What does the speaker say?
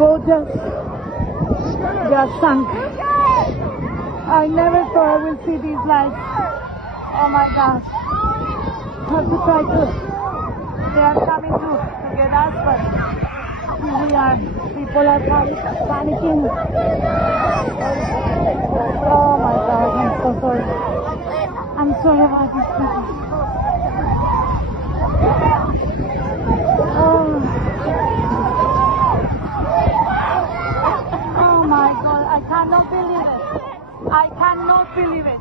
boat just sunk. I never thought I would see these lights. Oh my gosh. I have to try to. They are coming to get us, but here we are. People are panicking. Oh my God, I'm so sorry. I'm sorry about this people. Oh my God, I cannot believe it. I cannot believe it.